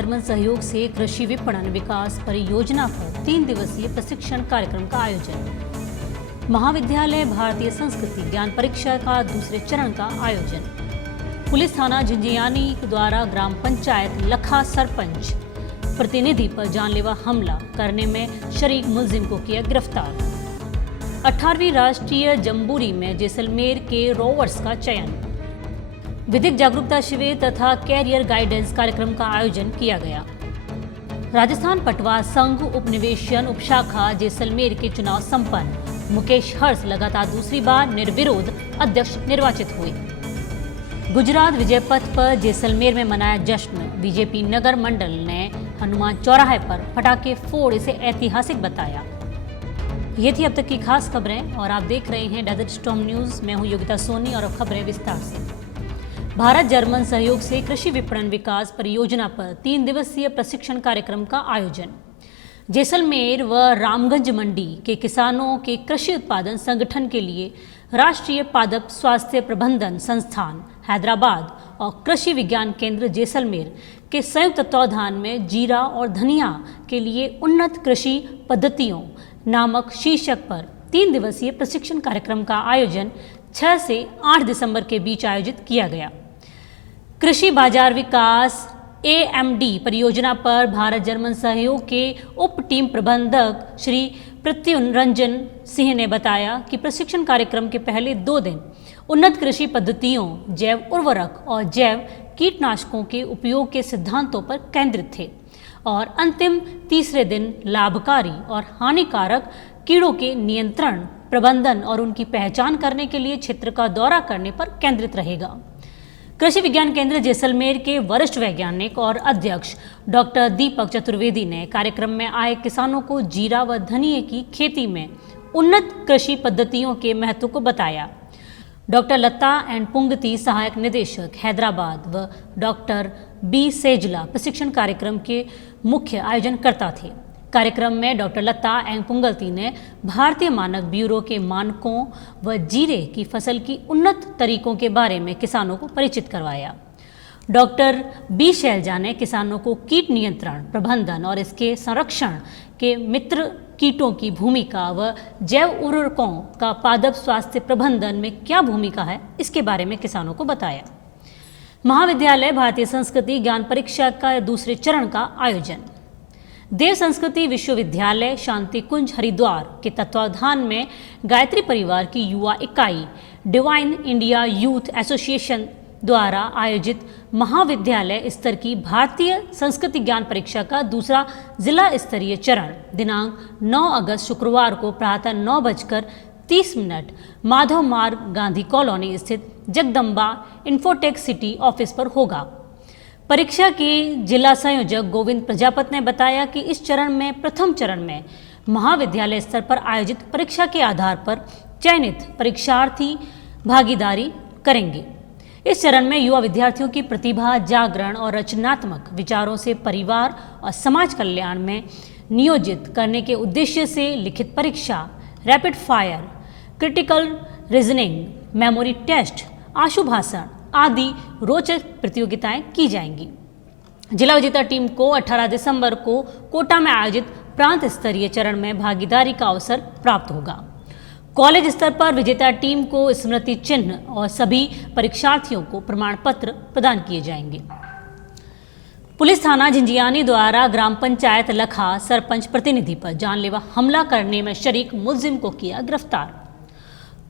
German सहयोग से कृषि विपणन विकास परियोजना पर 3 दिवसीय प्रशिक्षण कार्यक्रम का आयोजन। महाविद्यालय भारतीय संस्कृति ज्ञान परीक्षा का दूसरे चरण का आयोजन। पुलिस थाना झिंझियानी द्वारा ग्राम पंचायत लखा सरपंच प्रतिनिधि पर जानलेवा हमला करने में शरीक मुलजिम को किया गिरफ्तार। 18वीं राष्ट्रीय जम्बूरी में जैसलमेर के रोवर्स का चयन। विधिक जागरूकता शिविर तथा कैरियर गाइडेंस कार्यक्रम का आयोजन किया गया। राजस्थान पटवार संघ उपनिवेशन उपशाखा जैसलमेर के चुनाव संपन्न। मुकेश हर्ष लगातार दूसरी बार निर्विरोध अध्यक्ष निर्वाचित हुए। गुजरात विजय पथ पर जैसलमेर में मनाया जश्न। बीजेपी नगर मंडल ने हनुमान चौराहे पर पटाखे फोड़ इसे ऐतिहासिक बताया। ये थी अब तक की खास खबरें और आप देख रहे हैं डेजर्ट स्टॉर्म न्यूज। मैं हूं योगिता सोनी और अब खबरें विस्तार से। भारत जर्मन सहयोग से कृषि विपणन विकास परियोजना पर 3 दिवसीय प्रशिक्षण कार्यक्रम का आयोजन। जैसलमेर व रामगंज मंडी के किसानों के कृषि उत्पादन संगठन के लिए राष्ट्रीय पादप स्वास्थ्य प्रबंधन संस्थान हैदराबाद और कृषि विज्ञान केंद्र जैसलमेर के संयुक्त तत्वावधान में जीरा और धनिया के लिए उन्नत कृषि पद्धतियों नामक शीर्षक पर 3 दिवसीय प्रशिक्षण कार्यक्रम का आयोजन 6 से 8 दिसंबर के बीच आयोजित किया गया। कृषि बाजार विकास AMD परियोजना पर भारत जर्मन सहयोग के उप टीम प्रबंधक श्री प्रत्युन रंजन सिंह ने बताया कि प्रशिक्षण कार्यक्रम के पहले 2 दिन उन्नत कृषि पद्धतियों, जैव उर्वरक और जैव कीटनाशकों के उपयोग के सिद्धांतों पर केंद्रित थे और अंतिम तीसरे दिन लाभकारी और हानिकारक कीड़ों के नियंत्रण, प्रबंधन और उनकी पहचान करने के लिए क्षेत्र का दौरा करने पर केंद्रित रहेगा। कृषि विज्ञान केंद्र जैसलमेर के वरिष्ठ वैज्ञानिक और अध्यक्ष डॉक्टर दीपक चतुर्वेदी ने कार्यक्रम में आए किसानों को जीरा व धनिये की खेती में उन्नत कृषि पद्धतियों के महत्व को बताया। डॉक्टर लता एंड पुंगती सहायक निदेशक हैदराबाद व डॉक्टर बी सेजला प्रशिक्षण कार्यक्रम के मुख्य आयोजनकर्ता थे। कार्यक्रम में डॉक्टर लता एंग पुंगलती ने भारतीय मानक ब्यूरो के मानकों व जीरे की फसल की उन्नत तरीकों के बारे में किसानों को परिचित करवाया। डॉक्टर बी शैलजा ने किसानों को कीट नियंत्रण, प्रबंधन और इसके संरक्षण के मित्र कीटों की भूमिका व जैव उर्वरकों का पादप स्वास्थ्य प्रबंधन में क्या भूमिका है, इसके बारे में किसानों को बताया। महाविद्यालय भारतीय संस्कृति ज्ञान परीक्षा का दूसरे चरण का आयोजन। देव संस्कृति विश्वविद्यालय शांति कुंज हरिद्वार के तत्वावधान में गायत्री परिवार की युवा इकाई डिवाइन इंडिया यूथ एसोसिएशन द्वारा आयोजित महाविद्यालय स्तर की भारतीय संस्कृति ज्ञान परीक्षा का दूसरा जिला स्तरीय चरण दिनांक 9 अगस्त शुक्रवार को प्रातः 9:30 माधव मार्ग गांधी कॉलोनी स्थित जगदम्बा इन्फोटेक सिटी ऑफिस पर होगा। परीक्षा के जिला संयोजक गोविंद प्रजापत ने बताया कि इस चरण में प्रथम चरण में महाविद्यालय स्तर पर आयोजित परीक्षा के आधार पर चयनित परीक्षार्थी भागीदारी करेंगे। इस चरण में युवा विद्यार्थियों की प्रतिभा, जागरण और रचनात्मक विचारों से परिवार और समाज कल्याण में नियोजित करने के उद्देश्य से लिखित परीक्षा, rapid fire, critical reasoning, memory test, आशु भाषण आदि रोचक प्रतियोगिताएं की जाएंगी। जिला विजेता टीम को 18 दिसंबर को कोटा में आयोजित प्रांत स्तरीय चरण में भागीदारी का अवसर प्राप्त होगा। कॉलेज स्तर पर विजेता टीम को स्मृति चिन्ह और सभी परीक्षार्थियों को प्रमाण पत्र प्रदान किए जाएंगे। पुलिस थाना झिंझियानी द्वारा ग्राम पंचायत लखा सरपंच प्रतिनिधि पर जानलेवा हमला करने में शरीक मुलजिम को किया गिरफ्तार।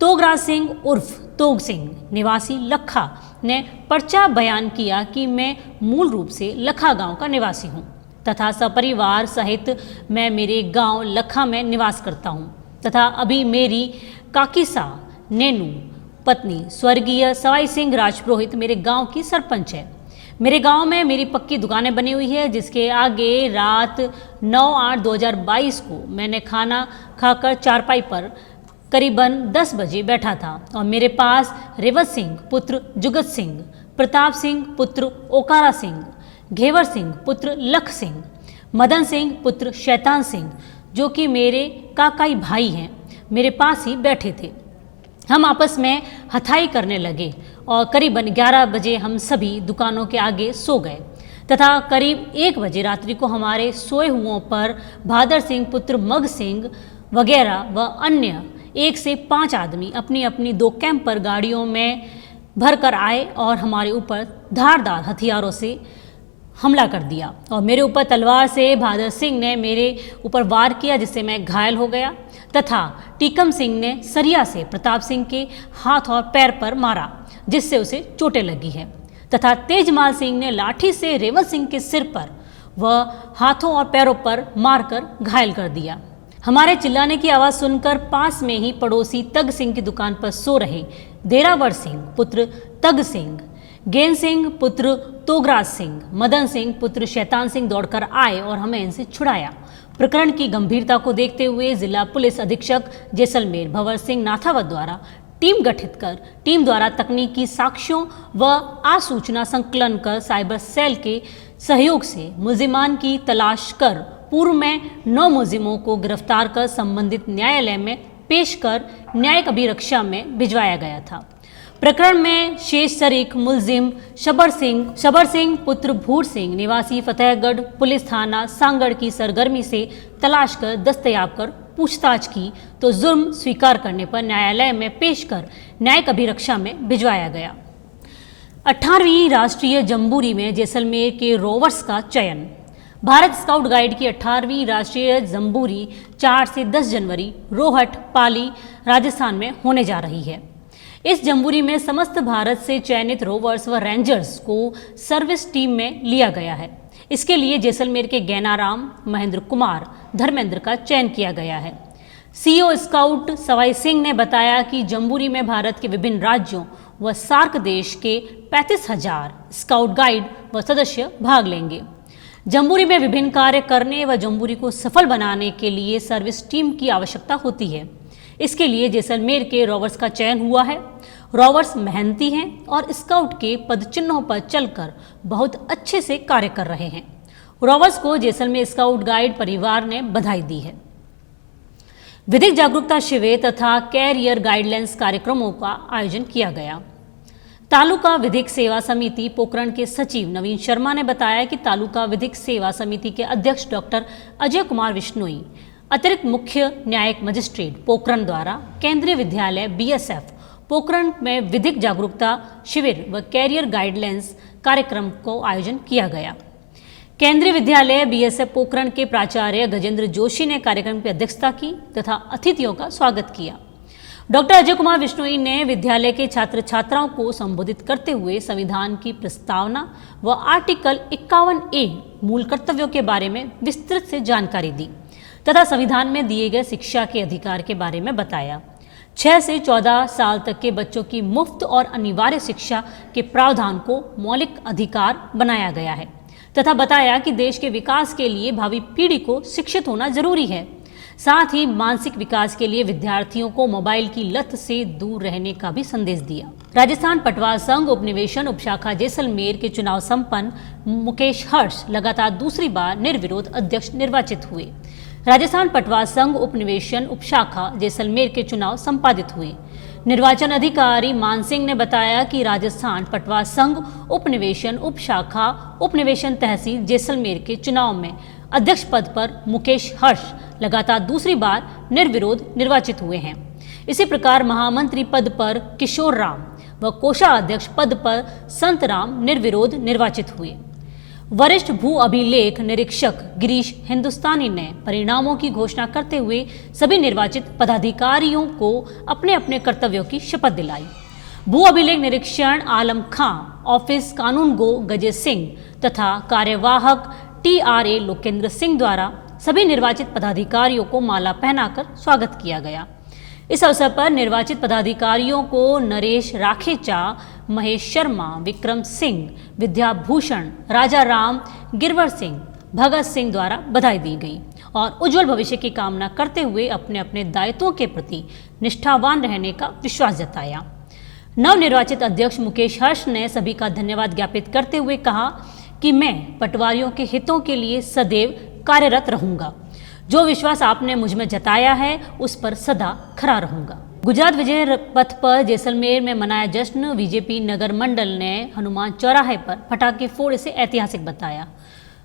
तोगराज सिंह उर्फ तोग सिंह निवासी लखा ने पर्चा बयान किया कि मैं मूल रूप से लखा गांव का निवासी हूं तथा सपरिवार सहित मैं मेरे गांव लखा में निवास करता हूं तथा अभी मेरी काकीसा नेनू पत्नी स्वर्गीय सवाई सिंह राजपुरोहित मेरे गांव की सरपंच है। मेरे गांव में मेरी पक्की दुकानें बनी हुई है जिसके आगे रात 9/8/2022 को मैंने खाना खाकर चारपाई पर करीबन 10 बजे बैठा था और मेरे पास रेवत सिंह पुत्र जुगत सिंह, प्रताप सिंह पुत्र ओकारा सिंह, घेवर सिंह पुत्र लख सिंह, मदन सिंह पुत्र शैतान सिंह जो कि मेरे काकाई भाई हैं, मेरे पास ही बैठे थे। हम आपस में हथाई करने लगे और करीबन 11 बजे हम सभी दुकानों के आगे सो गए। तथा करीब 1 बजे रात्रि को हमारे सोए हुओं पर भादर सिंह पुत्र मग सिंह वगैरह व अन्य 1 से 5 आदमी अपनी अपनी 2 कैंपर गाड़ियों में भरकर आए और हमारे ऊपर धारदार हथियारों से हमला कर दिया और मेरे ऊपर तलवार से भादर सिंह ने मेरे ऊपर वार किया, जिससे मैं घायल हो गया, तथा टीकम सिंह ने सरिया से प्रताप सिंह के हाथ और पैर पर मारा, जिससे उसे चोटें लगी है, तथा तेजमाल सिंह ने लाठी से रेवत सिंह के सिर पर व हाथों और पैरों पर मारकर घायल कर दिया। हमारे चिल्लाने की आवाज़ सुनकर पास में ही पड़ोसी तग सिंह की दुकान पर सो रहे देरावर सिंह पुत्र तग सिंह, गेन सिंह पुत्र तोगराज सिंह, मदन सिंह पुत्र शैतान सिंह दौड़कर आए और हमें इनसे छुड़ाया। प्रकरण की गंभीरता को देखते हुए जिला पुलिस अधीक्षक जैसलमेर भंवर सिंह नाथावत द्वारा टीम गठित कर टीम द्वारा तकनीकी साक्ष्यों व आसूचना संकलन कर साइबर सेल के सहयोग से मुलजिमान की तलाश कर पूर्व में 9 मुलजिमों को गिरफ्तार कर संबंधित न्यायालय में पेश कर न्यायिक अभिरक्षा में भिजवाया गया था। प्रकरण में शेष शरीक मुलजिम शबर सिंह पुत्र भूर सिंह निवासी फतेहगढ़ पुलिस थाना सांगड़ की सरगर्मी से तलाश कर दस्तयाब कर पूछताछ की तो जुर्म स्वीकार करने पर न्यायालय में पेश कर न्यायिक अभिरक्षा में भिजवाया गया। 18वीं राष्ट्रीय जम्बूरी में जैसलमेर के रोवर्स का चयन। भारत स्काउट गाइड की 18वीं राष्ट्रीय जम्बूरी 4 से 10 जनवरी रोहट, पाली, राजस्थान में होने जा रही है। इस जम्बूरी में समस्त भारत से चयनित रोवर्स व रेंजर्स को सर्विस टीम में लिया गया है। इसके लिए जैसलमेर के गैनाराम, महेंद्र कुमार, धर्मेंद्र का चयन किया गया है। सीईओ स्काउट सवाई सिंह ने बताया कि जम्बूरी में भारत के विभिन्न राज्यों व सार्क देश के 35,000 स्काउट गाइड व सदस्य भाग लेंगे। जम्बूरी में विभिन्न कार्य करने व जम्बूरी को सफल बनाने के लिए सर्विस टीम की आवश्यकता होती है। इसके लिए जैसलमेर के रोवर्स का चयन हुआ है। रोवर्स मेहनती हैं और स्काउट के पदचिन्हों पर चलकर बहुत अच्छे से कार्य कर रहे हैं। रोवर्स को जैसलमेर स्काउट गाइड परिवार ने बधाई दी है। विधिक जागरूकता शिविर तथा कैरियर गाइडलाइंस कार्यक्रमों का आयोजन किया गया। तालुका विधिक सेवा समिति पोखरण के सचिव नवीन शर्मा ने बताया कि तालुका विधिक सेवा समिति के अध्यक्ष डॉक्टर अजय कुमार विश्नोई, अतिरिक्त मुख्य न्यायिक मजिस्ट्रेट पोखरण द्वारा केंद्रीय विद्यालय BSF पोखरण में विधिक जागरूकता शिविर व कैरियर गाइडलाइंस कार्यक्रम को आयोजन किया गया। केंद्रीय विद्यालय BSF पोखरण के प्राचार्य गजेंद्र जोशी ने कार्यक्रम की अध्यक्षता की तथा अतिथियों का स्वागत किया। डॉक्टर अजय कुमार विश्नोई ने विद्यालय के छात्र छात्राओं को संबोधित करते हुए संविधान की प्रस्तावना व आर्टिकल 51A मूल कर्तव्यों के बारे में विस्तृत से जानकारी दी तथा संविधान में दिए गए शिक्षा के अधिकार के बारे में बताया। 6 से 14 साल तक के बच्चों की मुफ्त और अनिवार्य शिक्षा के प्रावधान को मौलिक अधिकार बनाया गया है तथा बताया कि देश के विकास के लिए भावी पीढ़ी को शिक्षित होना जरूरी है। साथ ही मानसिक विकास के लिए विद्यार्थियों को मोबाइल की लत से दूर रहने का भी संदेश दिया। राजस्थान पटवार संघ उपनिवेशन उपशाखा जैसलमेर के चुनाव संपन्न मुकेश हर्ष लगातार दूसरी बार निर्विरोध अध्यक्ष निर्वाचित हुए। राजस्थान पटवार संघ उपनिवेशन उपशाखा जैसलमेर के चुनाव संपादित हुए। निर्वाचन अधिकारी मान सिंह ने बताया कि राजस्थान पटवार संघ उपनिवेशन उपशाखा उपनिवेशन तहसील जैसलमेर के चुनाव में अध्यक्ष पद पर मुकेश हर्ष लगातार दूसरी बार निर्विरोध निर्वाचित हुए हैं। इसी प्रकार महामंत्री पद पर किशोर राम व कोषाध्यक्ष पद पर संत राम निर्विरोध निर्वाचित हुए। वरिष्ठ भू अभिलेख निरीक्षक गिरीश हिंदुस्तानी ने परिणामों की घोषणा करते हुए सभी निर्वाचित पदाधिकारियों को अपने अपने कर्तव्यों की शपथ दिलाई। भू अभिलेख निरीक्षण आलम खां, ऑफिस कानून गो गजे सिंह तथा कार्यवाहक TRA लोकेंद्र सिंह द्वारा सभी निर्वाचित पदाधिकारियों को माला पहनाकर स्वागत किया गया। इस अवसर पर निर्वाचित पदाधिकारियों को नरेश राखेचा, महेश शर्मा, विक्रम सिंह, विद्याभूषण, राजा राम, गिरवर सिंह, भगत सिंह द्वारा बधाई दी गई और उज्जवल भविष्य की कामना करते हुए अपने अपने दायित्वों के प्रति निष्ठावान रहने का विश्वास जताया। नवनिर्वाचित अध्यक्ष मुकेश हर्ष ने सभी का धन्यवाद ज्ञापित करते हुए कहा कि मैं पटवारियों के हितों के लिए सदैव कार्यरत रहूंगा। जो विश्वास आपने मुझ में जताया है उस पर सदा खरा रहूंगा। गुजरात विजय पथ पर जैसलमेर में मनाया जश्न। बीजेपी नगर मंडल ने हनुमान चौराहे पर पटाखे फोड़ इसे ऐतिहासिक बताया।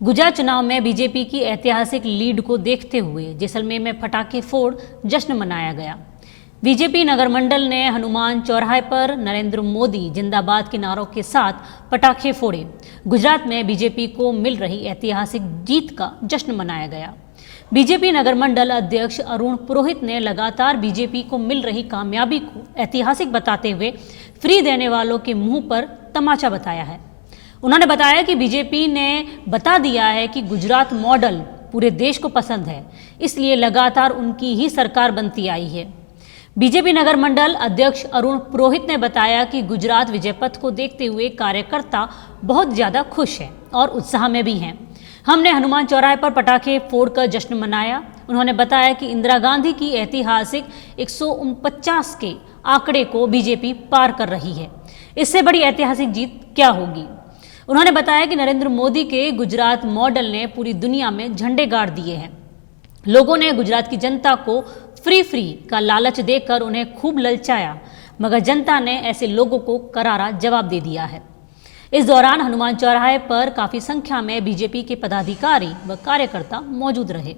गुजरात चुनाव में बीजेपी की ऐतिहासिक लीड को देखते हुए जैसलमेर में पटाखे फोड़ जश्न मनाया गया। बीजेपी नगर मंडल ने हनुमान चौराहे पर नरेंद्र मोदी जिंदाबाद के नारों के साथ पटाखे फोड़े। गुजरात में बीजेपी को मिल रही ऐतिहासिक जीत का जश्न मनाया गया। बीजेपी नगर मंडल अध्यक्ष अरुण पुरोहित ने लगातार बीजेपी को मिल रही कामयाबी को ऐतिहासिक बताते हुए फ्री देने वालों के मुंह पर तमाचा बताया है। उन्होंने बताया कि बीजेपी ने बता दिया है कि गुजरात मॉडल पूरे देश को पसंद है, इसलिए लगातार उनकी ही सरकार बनती आई है। बीजेपी नगर मंडल अध्यक्ष अरुण पुरोहित ने बताया कि गुजरात विजय पथ को देखते हुए कार्यकर्ता बहुत ज्यादा खुश हैं और उत्साह में भी हैं। हमने हनुमान चौराहे पर पटाखे फोड़कर जश्न मनाया। उन्होंने बताया कि इंदिरा गांधी की ऐतिहासिक 149 के आंकड़े को बीजेपी पार कर रही है। इससे बड़ी ऐतिहासिक जीत क्या होगी। उन्होंने बताया कि नरेंद्र मोदी के गुजरात मॉडल ने पूरी दुनिया में झंडे गाड़ दिए हैं। लोगों ने गुजरात की जनता को फ्री का लालच देकर उन्हें खूब ललचाया, मगर जनता ने ऐसे लोगों को करारा जवाब दे दिया है। इस दौरान हनुमान चौराहे पर काफी संख्या में बीजेपी के पदाधिकारी व कार्यकर्ता मौजूद रहे।